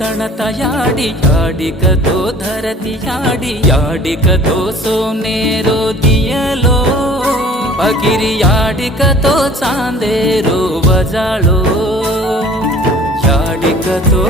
सणतयाडि याडिकतो धरतियाडि याडिकतो सोनेरो दियलो पगिरि याडिकतो चांदेरो बजालो याडिकतो